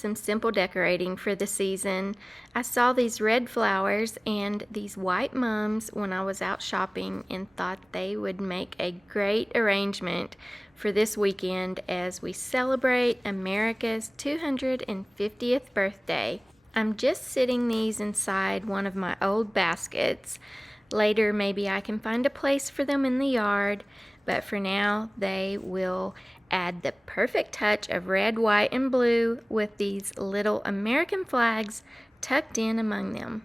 some simple decorating for the season. I saw these red flowers and these white mums when I was out shopping and thought they would make a great arrangement for this weekend as we celebrate America's 250th birthday. I'm just sitting these inside one of my old baskets. Later, maybe I can find a place for them in the yard, but for now, they will add the perfect touch of red, white, and blue with these little American flags tucked in among them.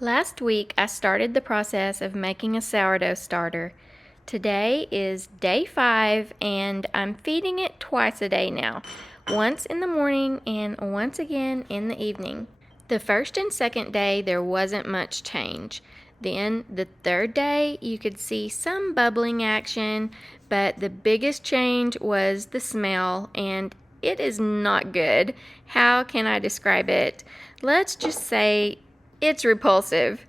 Last week, I started the process of making a sourdough starter. Today is day 5, and I'm feeding it twice a day now, once in the morning and once again in the evening. The first and second day, there wasn't much change. Then, the third day, you could see some bubbling action, but the biggest change was the smell, and it is not good. How can I describe it? Let's just say it's repulsive.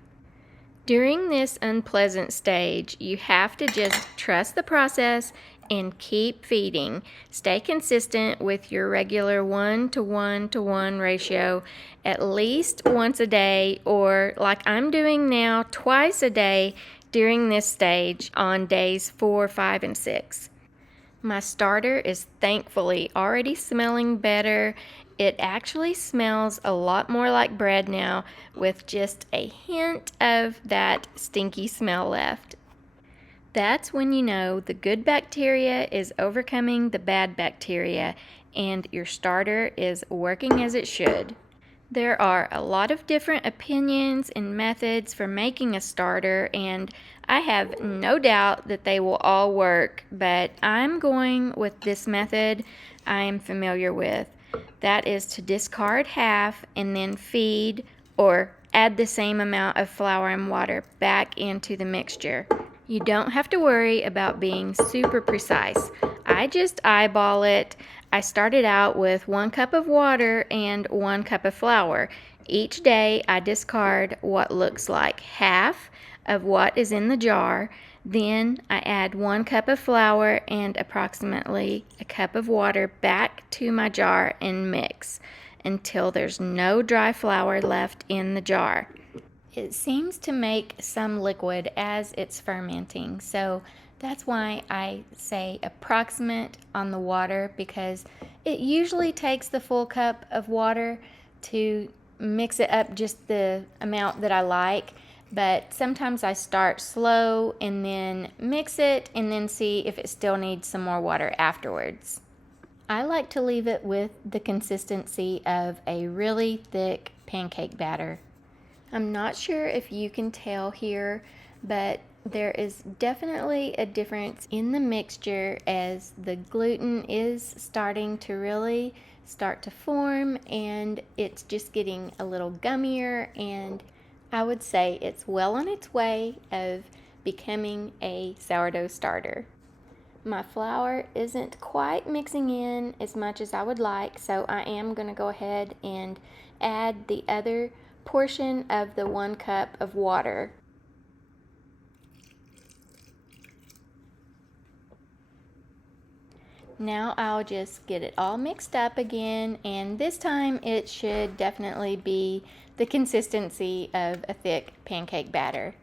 During this unpleasant stage, you have to just trust the process and keep feeding. Stay consistent with your regular 1:1:1 ratio at least once a day, or like I'm doing now, twice a day during this stage on days 4, 5, and 6. My starter is thankfully already smelling better. It actually smells a lot more like bread now, with just a hint of that stinky smell left. That's when you know the good bacteria is overcoming the bad bacteria and your starter is working as it should. There are a lot of different opinions and methods for making a starter, and I have no doubt that they will all work, but I'm going with this method I am familiar with. That is to discard half and then feed or add the same amount of flour and water back into the mixture. You don't have to worry about being super precise. I just eyeball it. I started out with 1 cup of water and 1 cup of flour. Each day I discard what looks like half of what is in the jar. Then I add 1 cup of flour and approximately a cup of water back to my jar and mix until there's no dry flour left in the jar. It seems to make some liquid as it's fermenting, so that's why I say approximate on the water, because it usually takes the full cup of water to mix it up just the amount that I like. But sometimes I start slow and then mix it and then see if it still needs some more water afterwards. I like to leave it with the consistency of a really thick pancake batter. I'm not sure if you can tell here, but there is definitely a difference in the mixture as the gluten is starting to really start to form, and it's just getting a little gummier, and I would say it's well on its way of becoming a sourdough starter. My flour isn't quite mixing in as much as I would like, so I am going to go ahead and add the other portion of the 1 cup of water. Now I'll just get it all mixed up again, and this time it should definitely be the consistency of a thick pancake batter.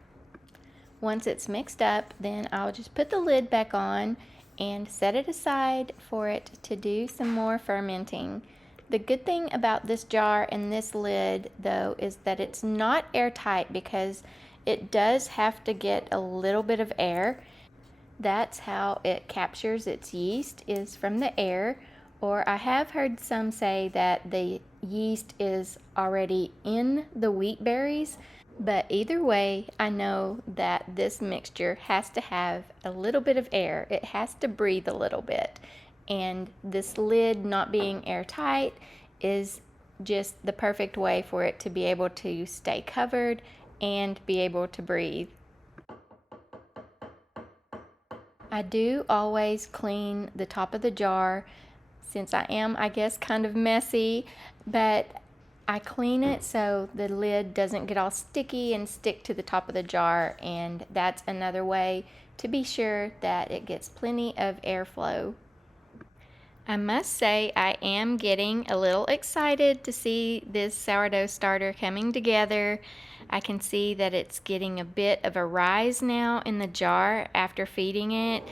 Once it's mixed up, then I'll just put the lid back on and set it aside for it to do some more fermenting. The good thing about this jar and this lid, though, is that it's not airtight because it does have to get a little bit of air. That's how it captures its yeast, is from the air. Or I have heard some say that the yeast is already in the wheat berries. But either way, I know that this mixture has to have a little bit of air. It has to breathe a little bit. And this lid not being airtight is just the perfect way for it to be able to stay covered and be able to breathe. I do always clean the top of the jar since I am, I guess, kind of messy, but I clean it so the lid doesn't get all sticky and stick to the top of the jar, and that's another way to be sure that it gets plenty of airflow. I must say I am getting a little excited to see this sourdough starter coming together. I can see that it's getting a bit of a rise now in the jar after feeding it,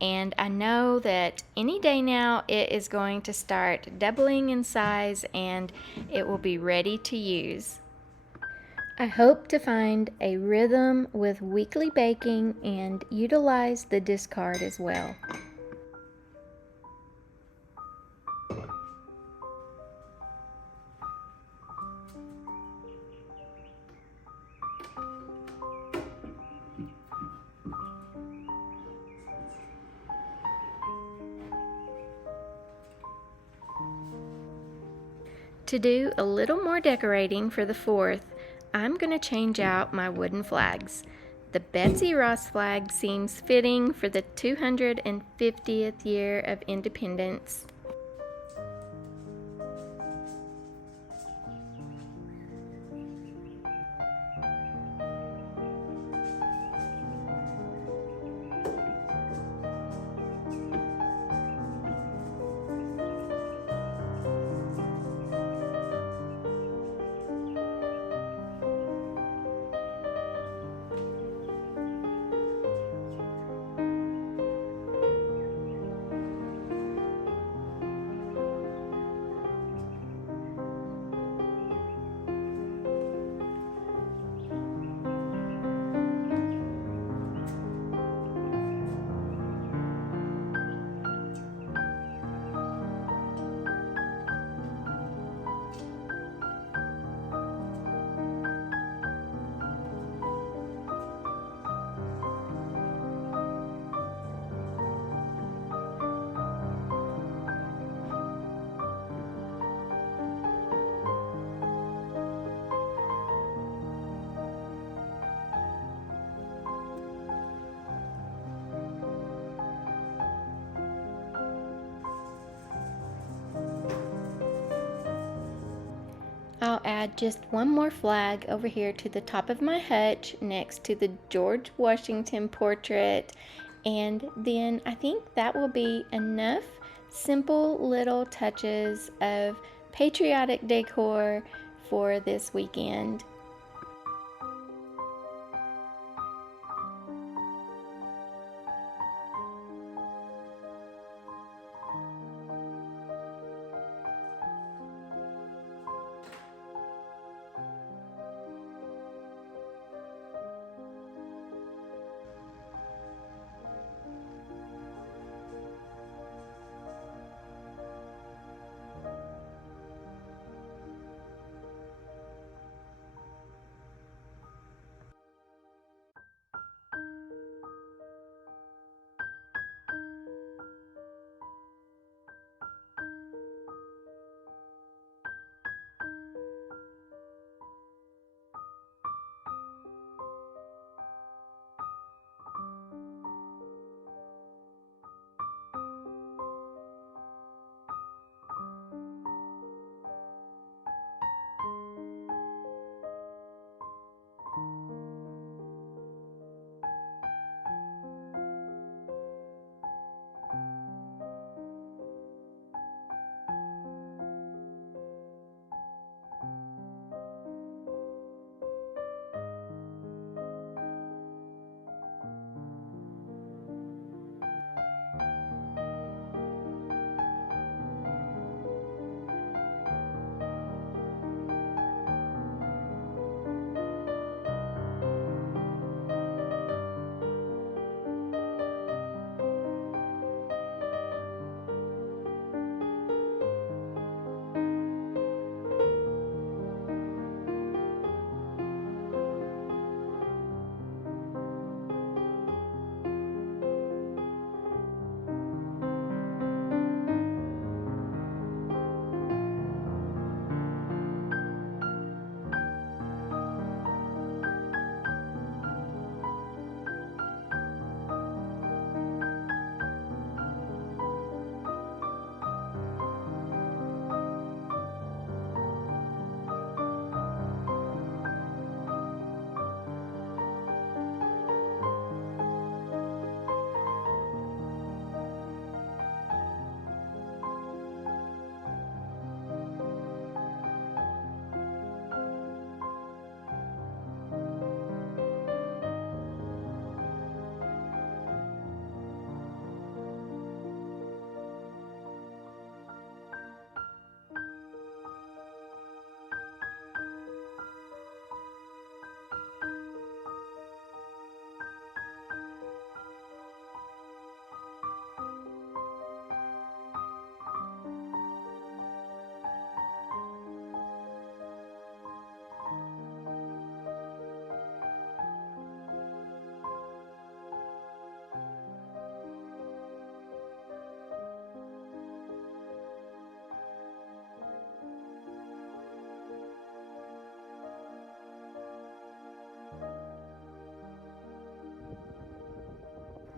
and I know that any day now it is going to start doubling in size and it will be ready to use. I hope to find a rhythm with weekly baking and utilize the discard as well. To do a little more decorating for the 4th, I'm going to change out my wooden flags. The Betsy Ross flag seems fitting for the 250th year of independence. I'll add just one more flag over here to the top of my hutch next to the George Washington portrait, and then I think that will be enough simple little touches of patriotic decor for this weekend.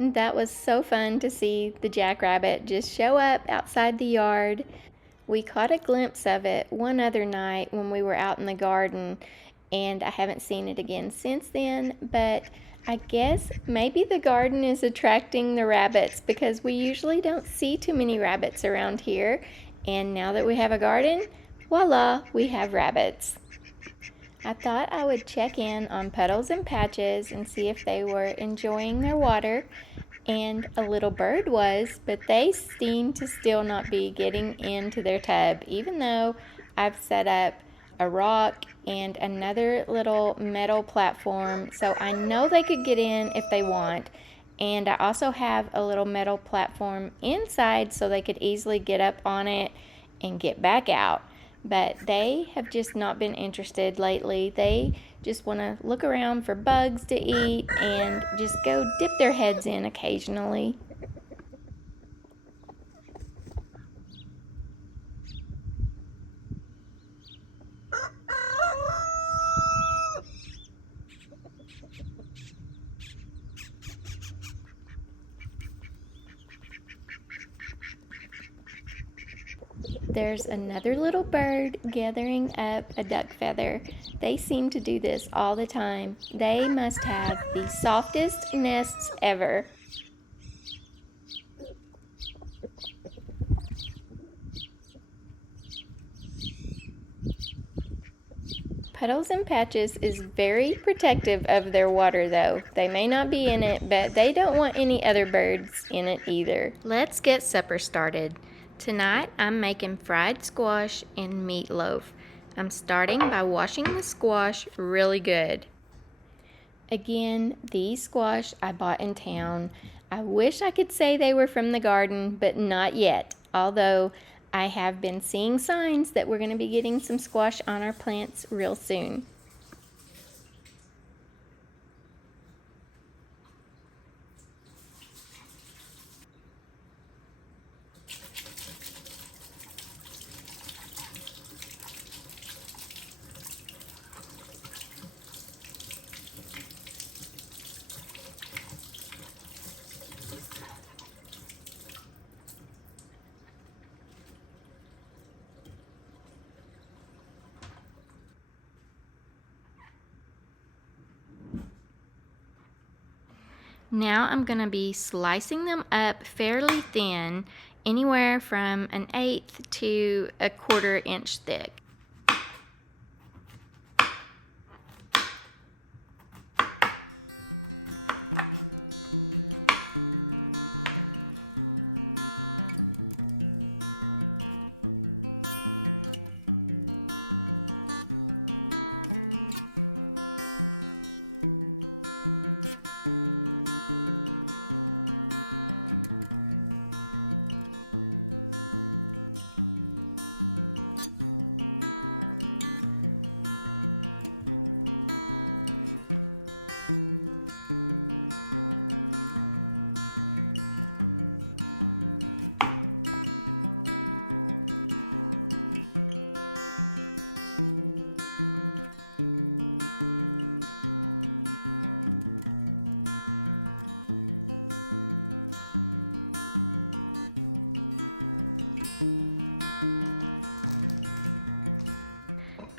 That was so fun to see the jackrabbit just show up outside the yard. We caught a glimpse of it one other night when we were out in the garden, and I haven't seen it again since then, but I guess maybe the garden is attracting the rabbits because we usually don't see too many rabbits around here, and now that we have a garden, voila, we have rabbits. I thought I would check in on Puddles and Patches and see if they were enjoying their water, and a little bird was, but they seem to still not be getting into their tub, even though I've set up a rock and another little metal platform, so I know they could get in if they want. And I also have a little metal platform inside so they could easily get up on it and get back out. But they have just not been interested lately. They just want to look around for bugs to eat and just go dip their heads in occasionally. There's another little bird gathering up a duck feather. They seem to do this all the time. They must have the softest nests ever. Puddles and Patches is very protective of their water though. They may not be in it, but they don't want any other birds in it either. Let's get supper started. Tonight I'm making fried squash and meatloaf. I'm starting by washing the squash really good. Again, these squash I bought in town. I wish I could say they were from the garden, but not yet. Although I have been seeing signs that we're going to be getting some squash on our plants real soon. Now I'm going to be slicing them up fairly thin, anywhere from 1/8 to 1/4 inch thick.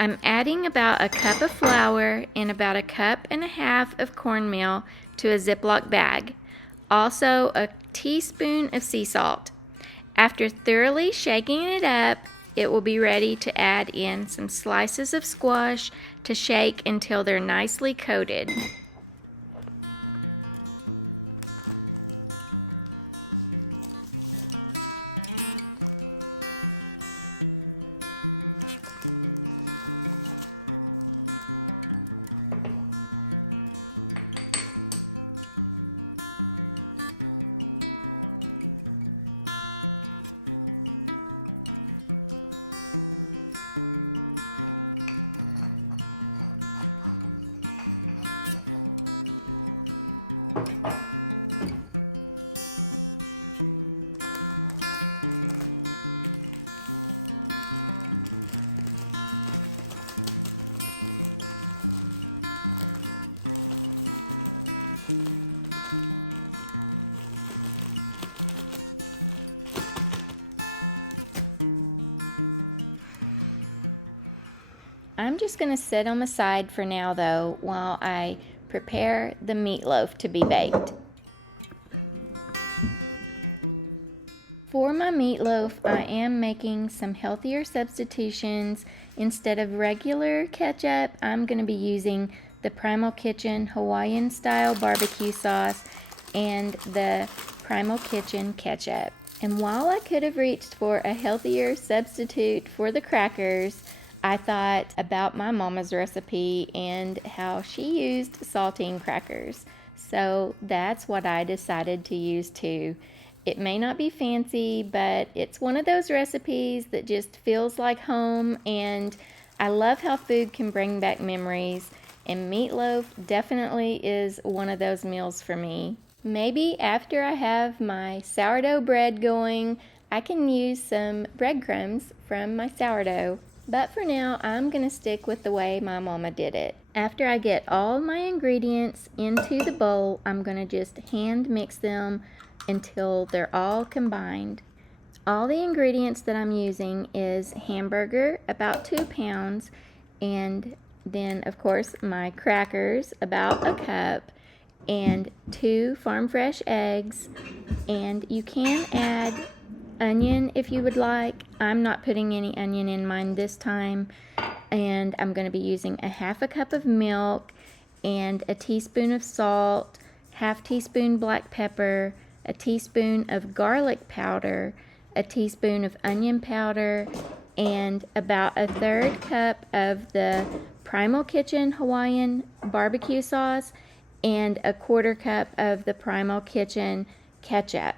I'm adding about a cup of flour and about 1.5 cups of cornmeal to a Ziploc bag. Also a teaspoon of sea salt. After thoroughly shaking it up, it will be ready to add in some slices of squash to shake until they're nicely coated. going to sit on the side for now though while I prepare the meatloaf to be baked. For my meatloaf, I am making some healthier substitutions. Instead of regular ketchup, I'm going to be using the Primal Kitchen Hawaiian style barbecue sauce and the Primal Kitchen ketchup. And while I could have reached for a healthier substitute for the crackers, I thought about my mama's recipe and how she used saltine crackers. So that's what I decided to use too. It may not be fancy, but it's one of those recipes that just feels like home, and I love how food can bring back memories, and meatloaf definitely is one of those meals for me. Maybe after I have my sourdough bread going, I can use some breadcrumbs from my sourdough. But for now, I'm going to stick with the way my mama did it. After I get all my ingredients into the bowl, I'm going to just hand mix them until they're all combined. All the ingredients that I'm using is hamburger, about 2 pounds, and then of course my crackers, about a cup, and 2 farm fresh eggs, and you can add onion if you would like. I'm not putting any onion in mine this time, and I'm going to be using a half a cup of milk and a teaspoon of salt, half teaspoon black pepper, a teaspoon of garlic powder, a teaspoon of onion powder, and about a 1/3 cup of the Primal Kitchen Hawaiian barbecue sauce and a 1/4 cup of the Primal Kitchen ketchup.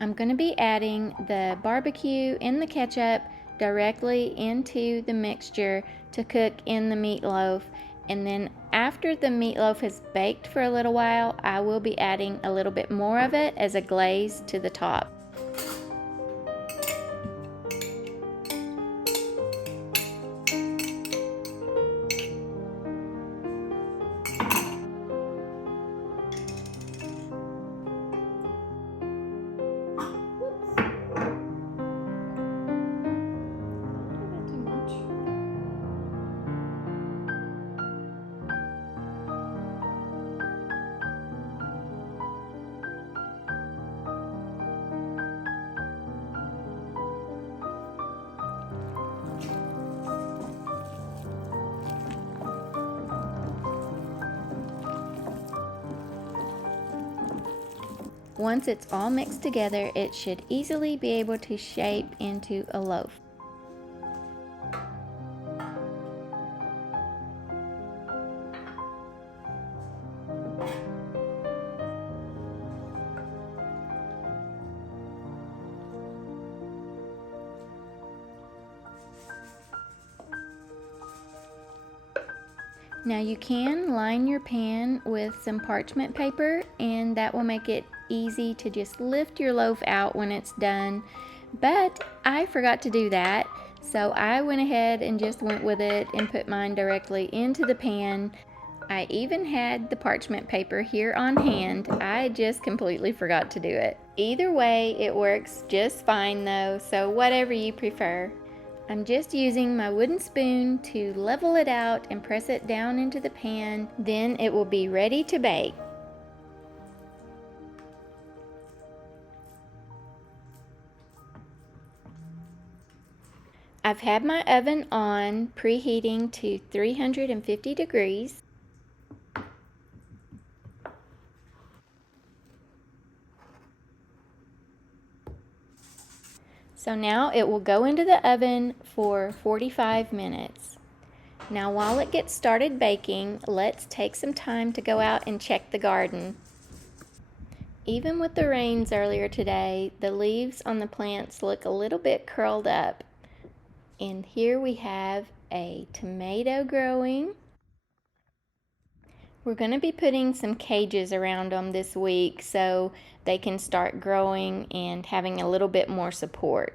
I'm going to be adding the barbecue and the ketchup directly into the mixture to cook in the meatloaf, and then after the meatloaf has baked for a little while, I will be adding a little bit more of it as a glaze to the top. Once it's all mixed together, it should easily be able to shape into a loaf. Now you can line your pan with some parchment paper, and that will make it easy to just lift your loaf out when it's done. But I forgot to do that, so I went ahead and just went with it and put mine directly into the pan. I even had the parchment paper here on hand. I just completely forgot to do it. Either way, it works just fine though, so whatever you prefer. I'm just using my wooden spoon to level it out and press it down into the pan. Then it will be ready to bake. I've had my oven on, preheating to 350 degrees. So now it will go into the oven for 45 minutes. Now while it gets started baking, let's take some time to go out and check the garden. Even with the rains earlier today, the leaves on the plants look a little bit curled up. And here we have a tomato growing. We're going to be putting some cages around them this week so they can start growing and having a little bit more support.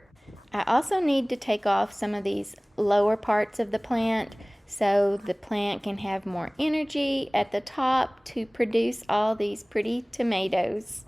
I also need to take off some of these lower parts of the plant so the plant can have more energy at the top to produce all these pretty tomatoes.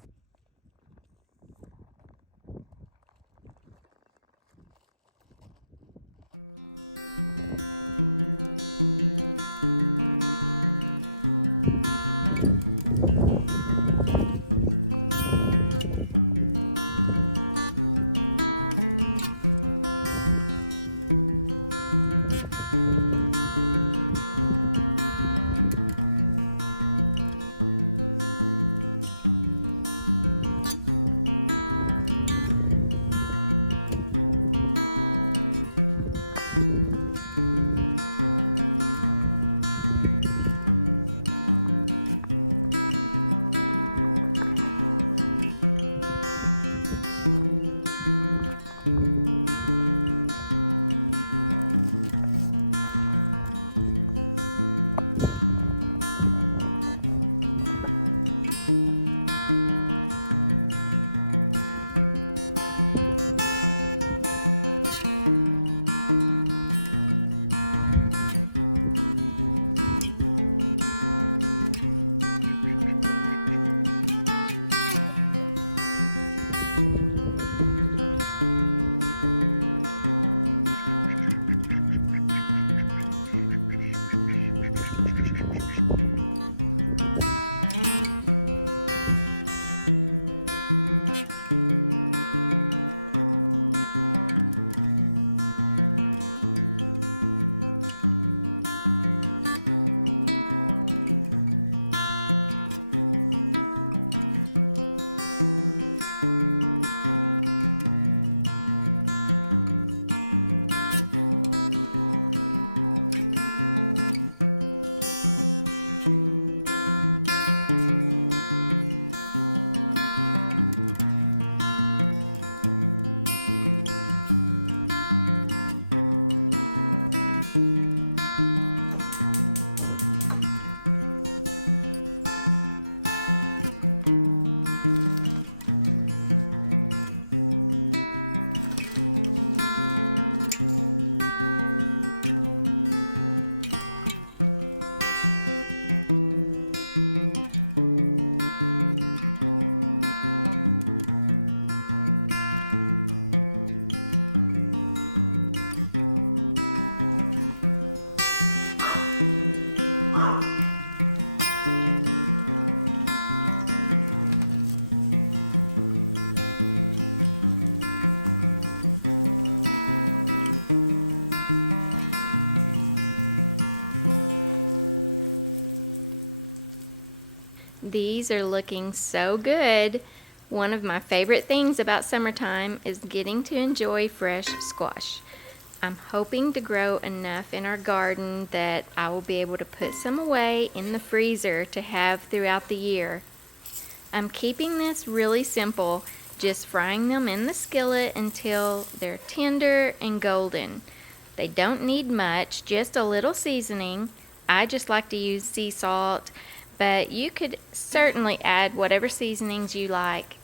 These are looking so good. One of my favorite things about summertime is getting to enjoy fresh squash. I'm hoping to grow enough in our garden that I will be able to put some away in the freezer to have throughout the year. I'm keeping this really simple, just frying them in the skillet until they're tender and golden. They don't need much, just a little seasoning. I just like to use sea salt, but you could certainly add whatever seasonings you like.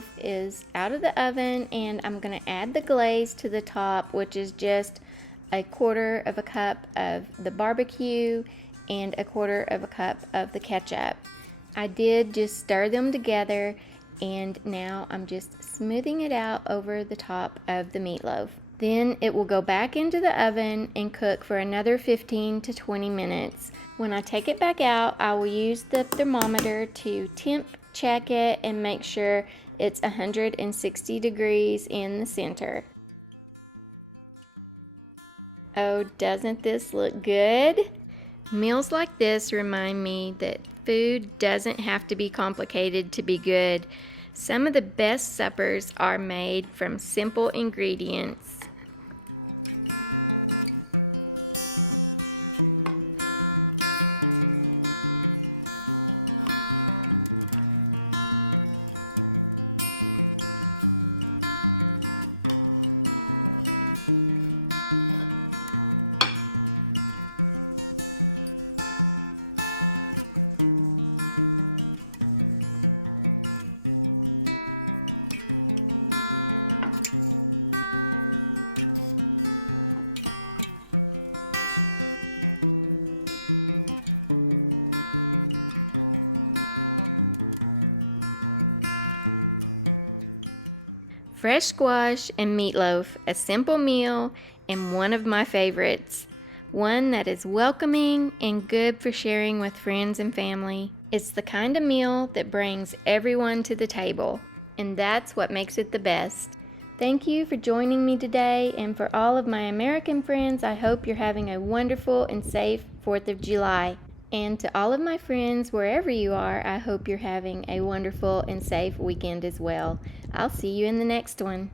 meatloaf is out of the oven, and I'm going to add the glaze to the top, which is just a quarter of a cup of the barbecue and a quarter of a cup of the ketchup. I did just stir them together, and now I'm just smoothing it out over the top of the meatloaf. Then it will go back into the oven and cook for another 15 to 20 minutes. When I take it back out, I will use the thermometer to temp check it and make sure it's 160 degrees in the center. Oh, doesn't this look good? Meals like this remind me that food doesn't have to be complicated to be good. Some of the best suppers are made from simple ingredients. Fresh squash and meatloaf, a simple meal and one of my favorites. One that is welcoming and good for sharing with friends and family. It's the kind of meal that brings everyone to the table, and that's what makes it the best. Thank you for joining me today, and for all of my American friends, I hope you're having a wonderful and safe 4th of July. And to all of my friends, wherever you are, I hope you're having a wonderful and safe weekend as well. I'll see you in the next one.